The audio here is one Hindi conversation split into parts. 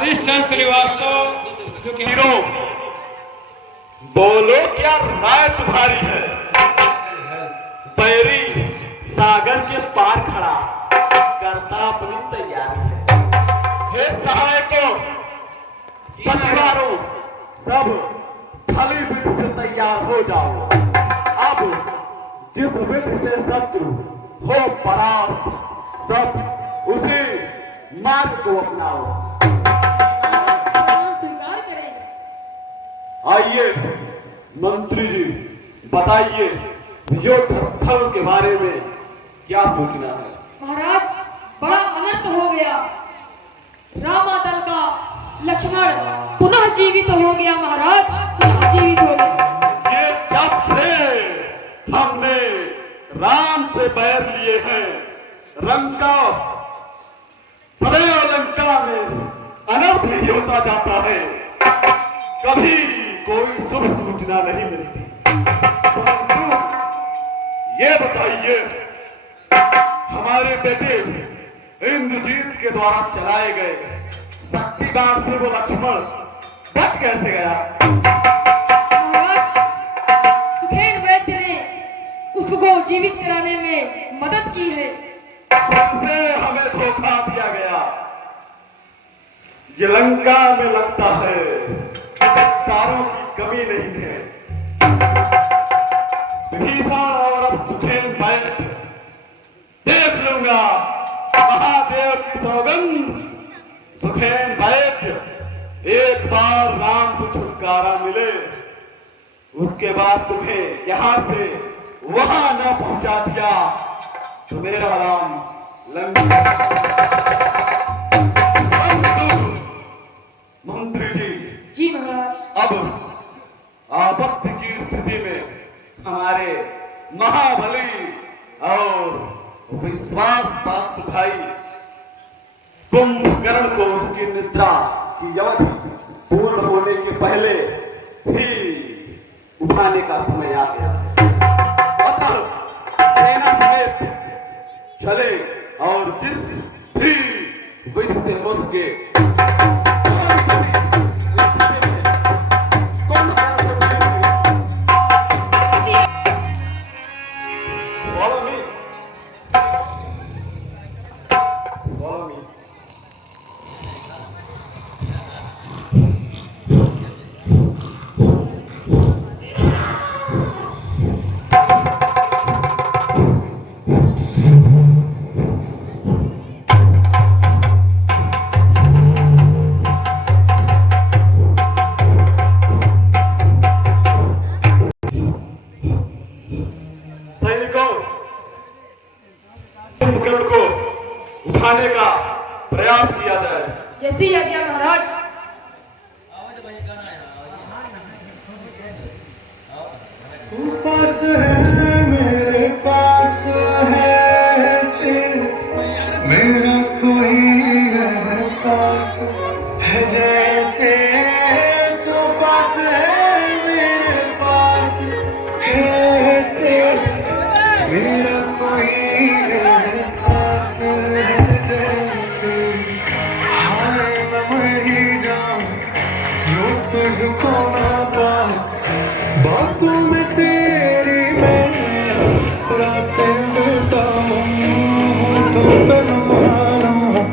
हरिश्चंद्र श्रीवास्तव जो कि हीरो, बोलो क्या राय तुम्हारी है? बैरी सागर के पार खड़ा करता अपनी तैयारी है। हे सहायकों, सचिवारों, सब भली विधि से तैयार हो जाओ। अब जिस विधि से शत्रु हो परास्त, सब उसी मार्ग को अपनाओ। स्वीकार करें। आइए मंत्री जी, बताइए युद्ध स्थल के बारे में क्या सूचना है? महाराज, बड़ा अनर्थ हो गया। रामादल का लक्ष्मण पुनः जीवित हो गया। महाराज, पुनः जीवित हो गया। ये जब से हमने राम से बैर लिए हैं, लंका सदैव लंका में अनर्थ ही होता जाता है। कभी कोई शुभ सूचना नहीं मिलती। परंतु ये बताइए, हमारे बेटे इंद्रजीत के द्वारा चलाए गए शक्तिबाण से वो लक्ष्मण बच कैसे गया? महाराज, सुखेन वैद्य ने उसको जीवित कराने में मदद की है। उनसे हमें धोखा दिया गया। ये लंका में लगता है तारों की कमी नहीं है। भीषण और अब सुखेन वैद्य, देख लूंगा महादेव की सौगंध। सुखेन वैद्य, एक बार राम से छुटकारा मिले, उसके बाद तुम्हें यहां से वहां न पहुंचा दिया तो मेरा राम मंत्री जी, जी महाराज। अब आपत्ति की स्थिति में हमारे महाबली और विश्वास पात्र भाई कुंभकर्ण को उसकी निद्रा की अवधि पूर्ण होने के पहले ही उठाने का समय आ गया है। अतः सेना समेत चले और जिस भी विधि से हो सके Follow me. Follow me. Kumbhakarna को उठाने का प्रयास किया जाए। जैसी आज्ञा महाराज। तू पास है, मेरे पास है सिर्फ मेरा कोई एहसास है। जैसे तू पास है, मेरे पास है सिर्फ मेरा कोई एहसास है। जैसे हाय मैं मर ही जाऊं जो तुझको ना पाऊं। बातों में तेरी मैं रातें बिताऊं, तो तन मालूम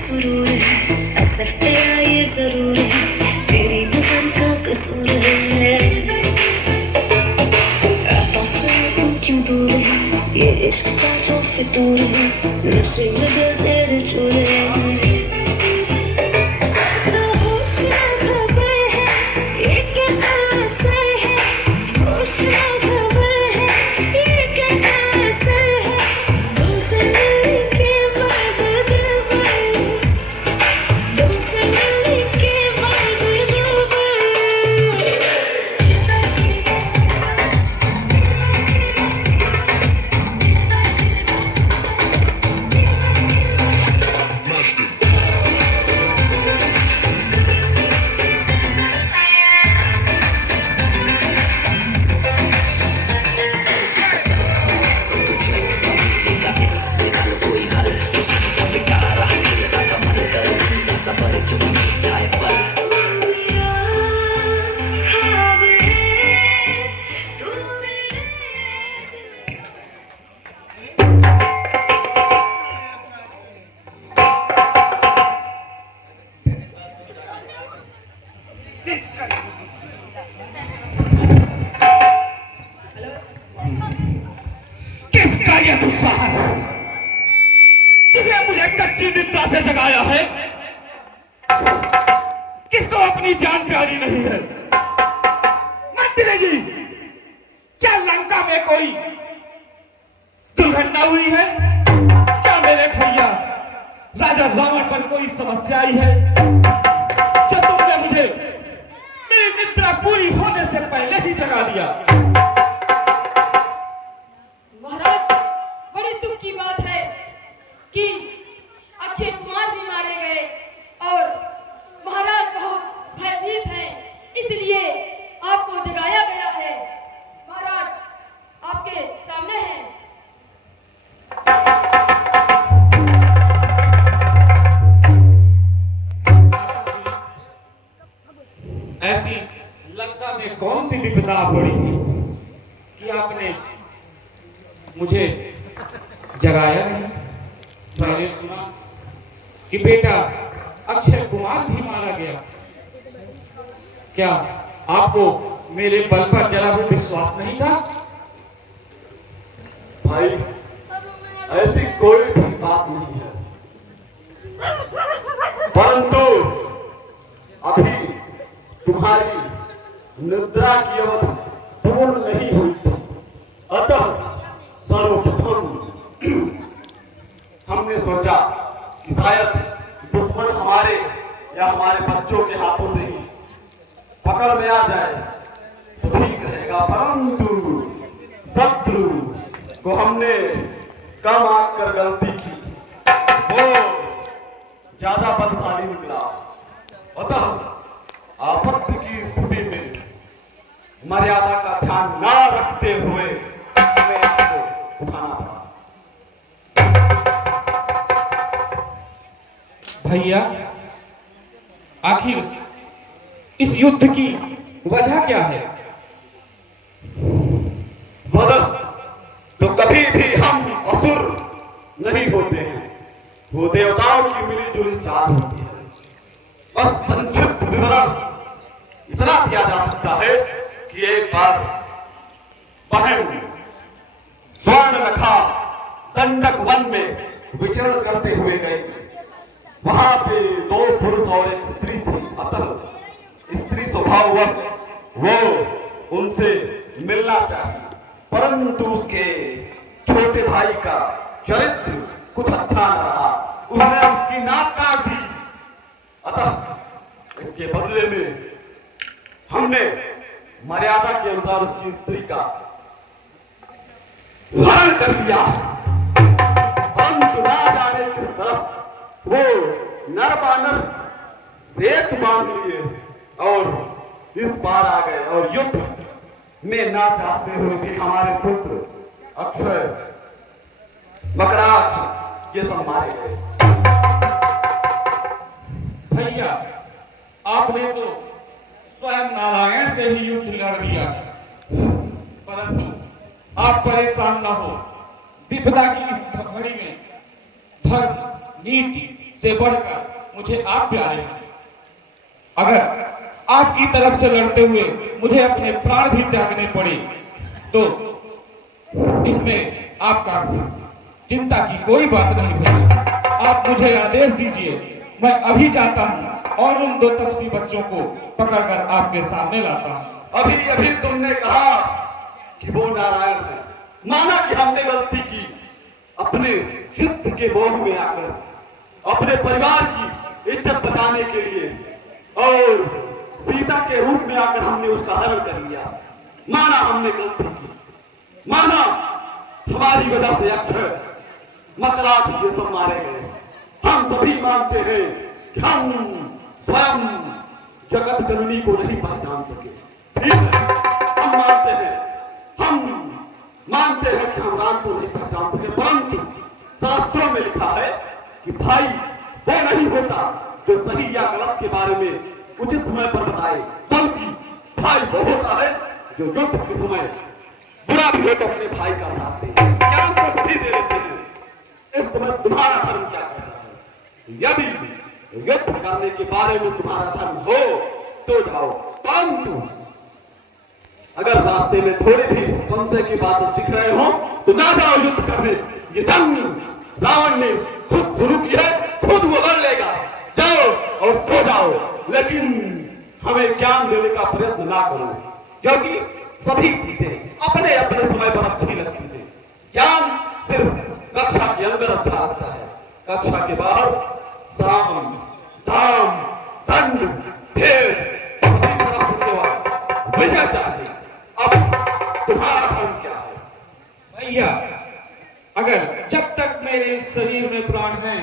सुरूर है, असर तेरा ये जरूर है, तेरी नजर का कसूर है। तू क्यों दूर है, ये इश्क का जो फितूर है, नशे में दिल तेरे चूर है। राक्षस जिसे मुझे कच्ची निद्रा से जगाया है, किसको अपनी जान प्यारी नहीं है? मंत्री जी, क्या लंका में कोई दुर्घटना हुई है? क्या मेरे भैया राजा रावण पर कोई समस्या आई है जो तुमने मुझे मेरी निद्रा पूरी होने से पहले ही जगा दिया? महाराज, बड़ी दुख की बात है कि अक्षय कुमार भी मारे गए और महाराज बहुत भयभीत हैं, इसलिए आपको जगाया गया है। महाराज आपके सामने हैं। ऐसी लंका में कौन सी विपदा पड़ी थी कि आपने मुझे जगाया नहीं? मैंने सुना कि बेटा अक्षय कुमार भी मारा गया। क्या आपको मेरे बल पर जरा भी विश्वास नहीं था? भाई, ऐसी कोई भी बात नहीं है, परंतु अभी तुम्हारी निद्रा की अवधि पूर्ण नहीं हुई थी, अतः सर्वप्रथम हमने सोचा कि शायद दुश्मन हमारे या हमारे बच्चों के हाथों से ही पकड़ में आ जाए तो ठीक रहेगा, परंतु शत्रु को हमने कम आकर गलती की, वो ज्यादा बलशाली निकला। अतः आपत्ति की स्थिति में मर्यादा का ध्यान न रखते हुए हमें आपको उठाना पड़ा। भैया, आखिर इस युद्ध की वजह क्या है? वजह तो कभी भी हम असुर नहीं होते हैं, वो देवताओं की मिली जुली चाल होती है। बस संक्षिप्त विवरण इतना दिया जा सकता है कि एक बार बहन स्वर्णरेखा दंडक वन में विचरण करते हुए गई। वहां पे 2 पुरुष और एक स्त्री थी, अतः स्त्री स्वभाववश वो उनसे मिलना चाहिए, परंतु उसके छोटे भाई का चरित्र कुछ अच्छा न रहा, उसने उसकी नाक काट दी। अतः इसके बदले में हमने मर्यादा के अनुसार उसकी स्त्री का हरण कर लिया, परंतु ना जाने किस तरह वो नर बानर सेतु बांध लिए और इस पार आ गए और युद्ध में ना चाहते हुए भी हमारे पुत्र अक्षय, मकराज ये सब मारे गए। भैया, आपने तो स्वयं नारायण से ही युद्ध लड़ दिया, परंतु आप परेशान ना हो। विपदा की इस घड़ी में धर्म नीति से बढ़कर मुझे आप प्यारे हैं। अगर आपकी तरफ से लड़ते हुए मुझे अपने प्राण भी त्यागने पड़े तो इसमें आपका चिंता की कोई बात नहीं भैया। आप मुझे आदेश दीजिए, मैं अभी जाता हूं और उन 2 तपसी बच्चों को पकड़कर आपके सामने लाता हूं। अभी अभी तुमने कहा कि वो नारायण है, माना कि हमने गलती की, अपने चित्त के मोह में आकर अपने परिवार की इज्जत बचाने के लिए और सीता के रूप में आकर हमने उसका हरण कर लिया। माना हमने गलती की, माना हमारी वजह से अक्षय, मकराज ये सब मारे गए। हम सभी मानते हैं कि हम स्वयं जगत जननी को नहीं पहचान सके, ठीक है, हम मानते हैं कि हम राम को नहीं पहचान सके, परंतु शास्त्रों में लिखा है कि भाई वो नहीं होता जो सही या गलत के बारे में उचित समय पर बताए, बल्कि भाई वो होता है जो युद्ध के समय बुरा भी हो तो अपने भाई का साथ दे। ज्ञान तो सभी दे देते हैं, इस समय तुम्हारा धर्म क्या कहता है? यदि युद्ध करने के बारे में तुम्हारा धर्म हो तो जाओ, परंतु अगर रास्ते में थोड़ी भी संशय की बात दिख रहे हो तो ना जाओ युद्ध करने, ये जंग रावण ने खुद शुरू की है, खुद वो लड़ लेगा। जाओ और सो जाओ, लेकिन हमें ज्ञान देने का प्रयत्न ना करो, क्योंकि सभी चीजें अपने अपने समय पर अच्छी लगती है। ज्ञान सिर्फ कक्षा के अंदर अच्छा लगता है, कक्षा के बाहर साम दाम दंड भेद सभी तरफ से केवल विजय चाहिए। अब तुम्हारा धर्म क्या है? भैया, अगर जब तक मेरे इस शरीर में प्राण हैं,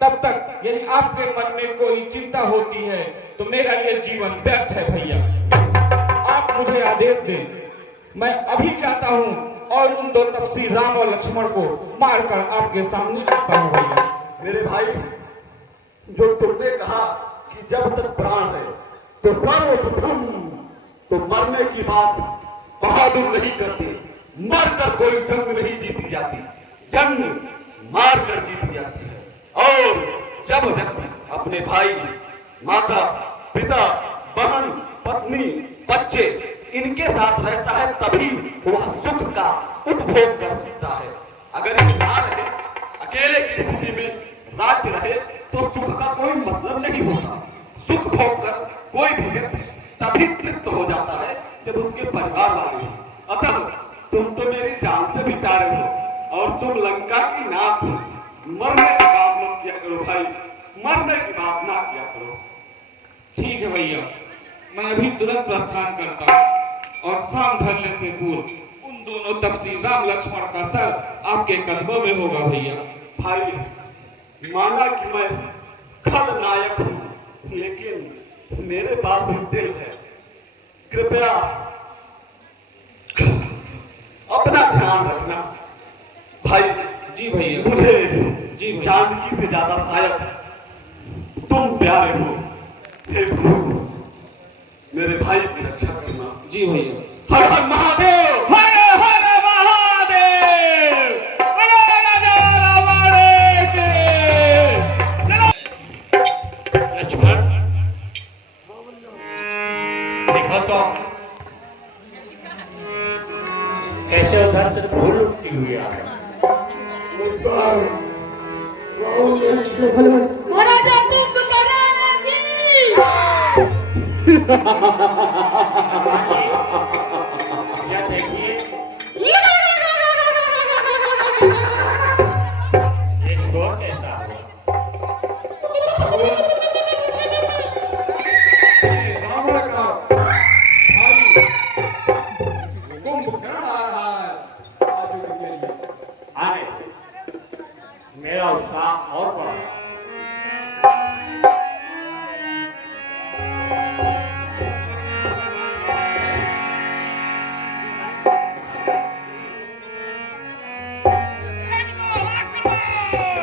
तब तक यदि आपके मन में कोई चिंता होती है तो मेरा ये जीवन व्यर्थ है भैया। आप मुझे आदेश दें, मैं अभी जाता हूँ और उन दो तपसी राम और लक्ष्मण को मारकर आपके सामने रखता हूँ भैया। मेरे भाई, जो तुमने कहा कि जब तक प्राण है, तो सर्वप्रथम तो मरने की बात बहादुर नहीं करते। मरकर कोई जंग नहीं जीती जाती, जंग मारकर जीती जाती है। और जब व्यक्ति अपने भाई, माता, पिता, बहन, पत्नी, बच्चे इनके साथ रहता है, तभी वह सुख का उपभोग कर सकता है। अगर ये ना रहे, अकेले की स्थिति में राज्य रहे, तो सुख का कोई मतलब नहीं होता। सुख भोग कर कोई भी व्यक्ति तभी तृप्त हो जाता है जब उसके परिवार वाले हो। अतः तुम तो मेरी जान से भी प्यारे हो, और तुम लंका की नाक हो। मरने की बात मत किया करो भाई, मरने की बात ना किया करो। ठीक है भैया, मैं अभी तुरंत प्रस्थान करता हूँ और शाम ढलने से पूर्व उन दोनों तपसी राम लक्ष्मण का सर आपके कदमों में होगा भैया। भाई, माना कि मैं खलनायक हूं, लेकिन मेरे पास भी दिल है। कृपया अपना ध्यान रखना भाई। जी भैया। मुझे जी भैया। जानकी से ज्यादा शायद तुम प्यारे हो। हे प्रभु, मेरे भाई की रक्षा करना। जी भैया। हर हर महादेव, हर हर महादेव, बोलो राजा रावण के। चलो लक्ष्मण, देखो तो कैसे उधर से धूल उठती हुई आ रही। महाराजा कुंभकर्ण की। क्या देखिए, ये शोर कैसा हुआ? रावण का भाई कुंभकर्ण आ रहा है आदित्य के लिए। आने, मेरा उत्साह और बढ़ा।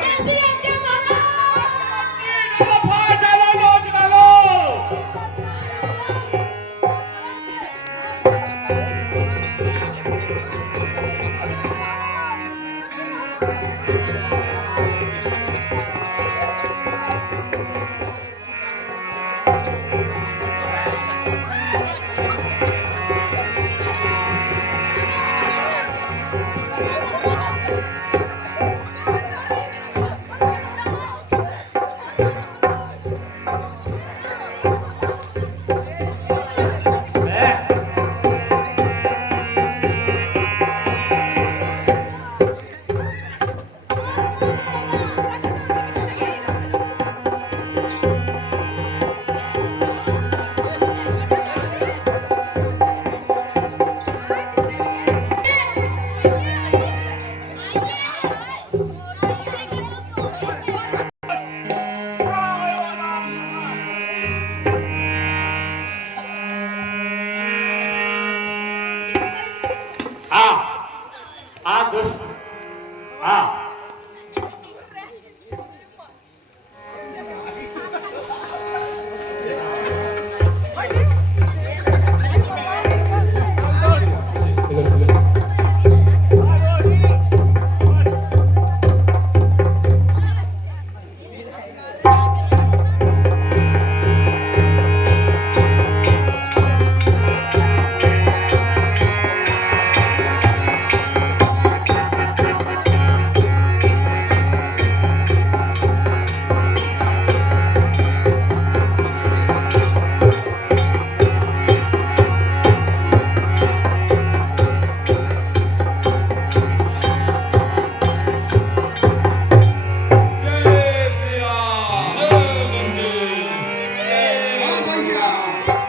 जल्दी आके महाराज। डालो।